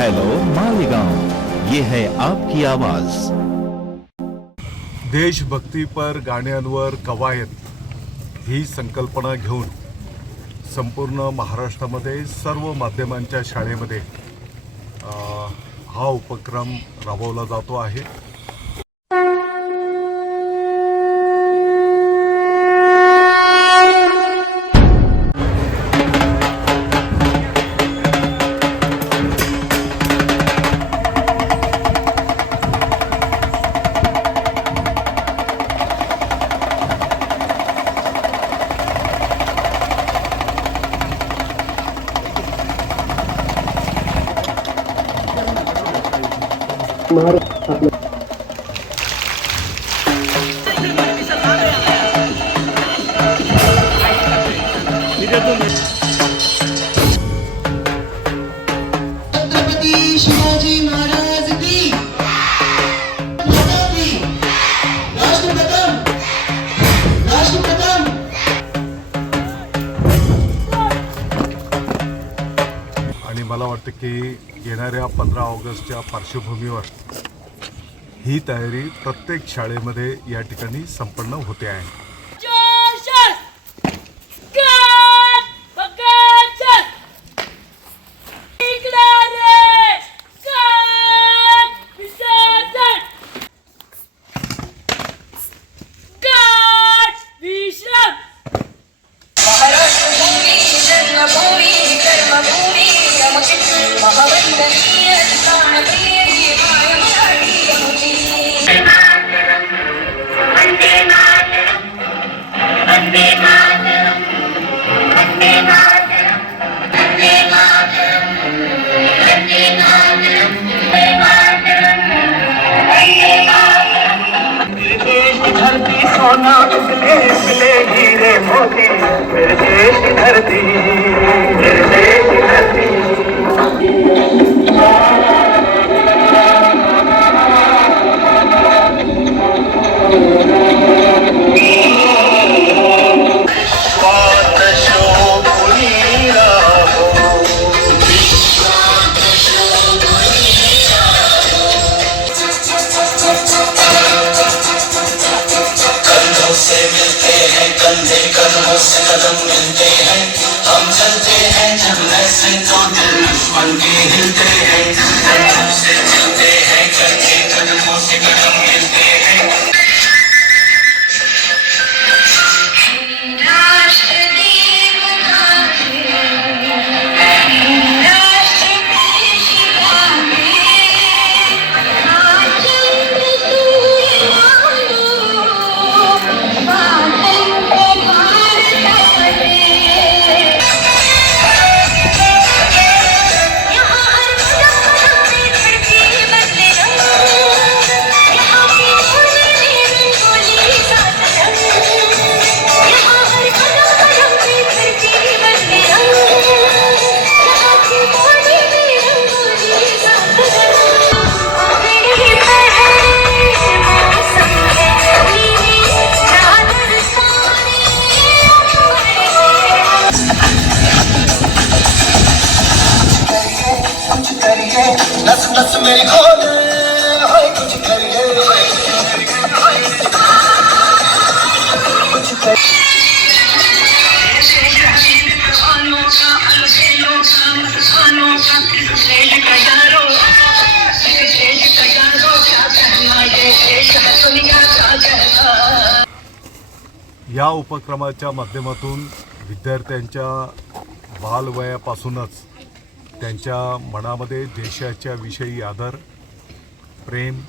Hello Malegaon. ये है आपकी आवाज। देशभक्तीपर गाण्यांवर कवायत ही संकल्पना घेऊन संपूर्ण महाराष्ट्रामध्ये सर्व माध्यमांच्या शाळेमध्ये हा उपक्रम राबवला जातो आहे. छत्रपती मला वाटतं की येणाऱ्या पंधरा ऑगस्टच्या पार्श्वभूमीवर ही तयारी प्रत्येक शाळेमध्ये या ठिकाणी संपन्न होते आहे. धरती सोना उगले मिले हीरे मोती मेरे देश की धरती। मिलते हैं, कंधे कदमों से कदम मिलते हैं। हम चलते हैं, जब ऐसे तो दिल दुश्मन के हिलते हैं। कंधों से चलते हैं कंधे कदमों से कदम मिलते हैं मेरी खोले हाय कुछ करिए कुछ कर या उपक्रमाच्या माध्यमातून विद्यार्थ्यांच्या बालवयापासूनच त्यांच्या मनामध्ये देशाच्या विषयी आदर प्रेम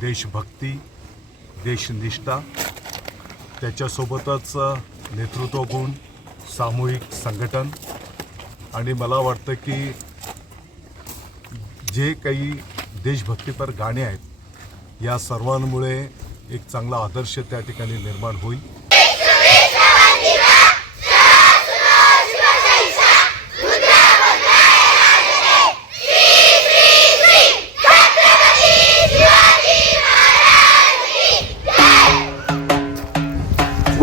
देशभक्ती देशनिष्ठा त्याच्यासोबतच नेतृत्व गुण सामूहिक संघटन आणि मला वाटतं की जे काही देशभक्तीपर गाणे आहेत या सर्वांमुळे एक चांगला आदर्श त्या ठिकाणी निर्माण होईल.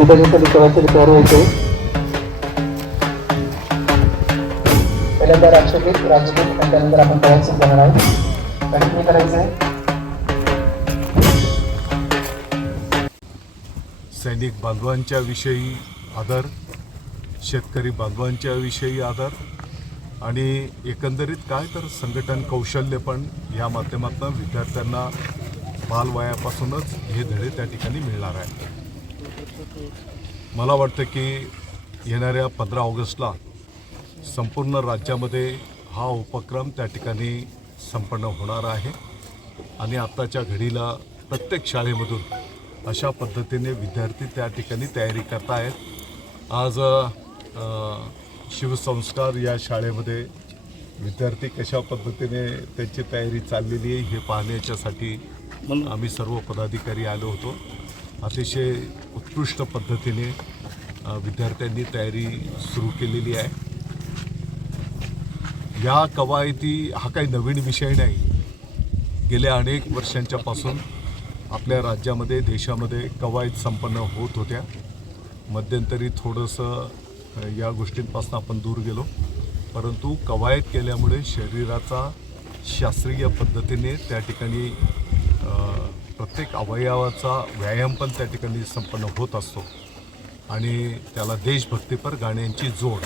मी त्याच्यासाठी करायसाठी तयार व्हायचो. पहिल्यांदा राष्ट्रगीत राजगीत आणि त्यानंतर आपण करायचं जाणार आहोत. कंटिन्यू करायचं आहे. सैनिक बांधवांच्या विषयी आदर शेतकरी बांधवांच्या विषयी आदर आणि एकंदरीत काय तर संघटन कौशल्य पण या माध्यमातून विद्यार्थ्यांना बालवयापासूनच हे धडे त्या ठिकाणी मिळणार आहे. मला वाटतं की येणाऱ्या पंधरा ऑगस्टला संपूर्ण राज्यामध्ये हा उपक्रम त्या ठिकाणी संपन्न होणार आहे. आणि आत्ताच्या घडीला प्रत्येक शाळेमधून अशा पद्धतीने विद्यार्थी त्या ठिकाणी तयारी करतायत. आज अ, शिवसंस्कार या शाळेमध्ये विद्यार्थी कशा पद्धतीने त्यांची तयारी चाललेली आहे हे पाहण्याच्यासाठी आम्ही सर्व पदाधिकारी आलो होतो. अतिशय उत्कृष्ट पद्धतीने विद्यार्थ्यांनी तयारी सुरू केलेली आहे. या कवायती हा काही नवीन विषय नाही. गेल्या अनेक वर्षांच्यापासून आपल्या राज्यामध्ये देशामध्ये कवायत संपन्न होत होत्या. मध्यंतरी थोडंसं या गोष्टींपासून आपण दूर गेलो. परंतु कवायत केल्यामुळे शरीराचा शास्त्रीय पद्धतीने त्या ठिकाणी प्रत्येक अवयवाचा व्यायाम पण त्या ठिकाणी संपन्न होत असतो. आणि त्याला देशभक्तीपर गाण्यांची जोड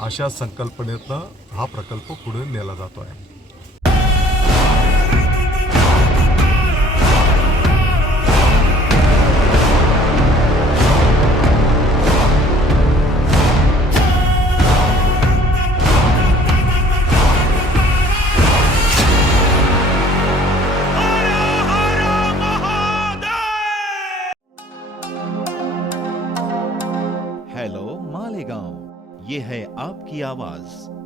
अशा संकल्पनेतनं हा प्रकल्प पुढे नेला जातो आहे. ये है आपकी आवाज।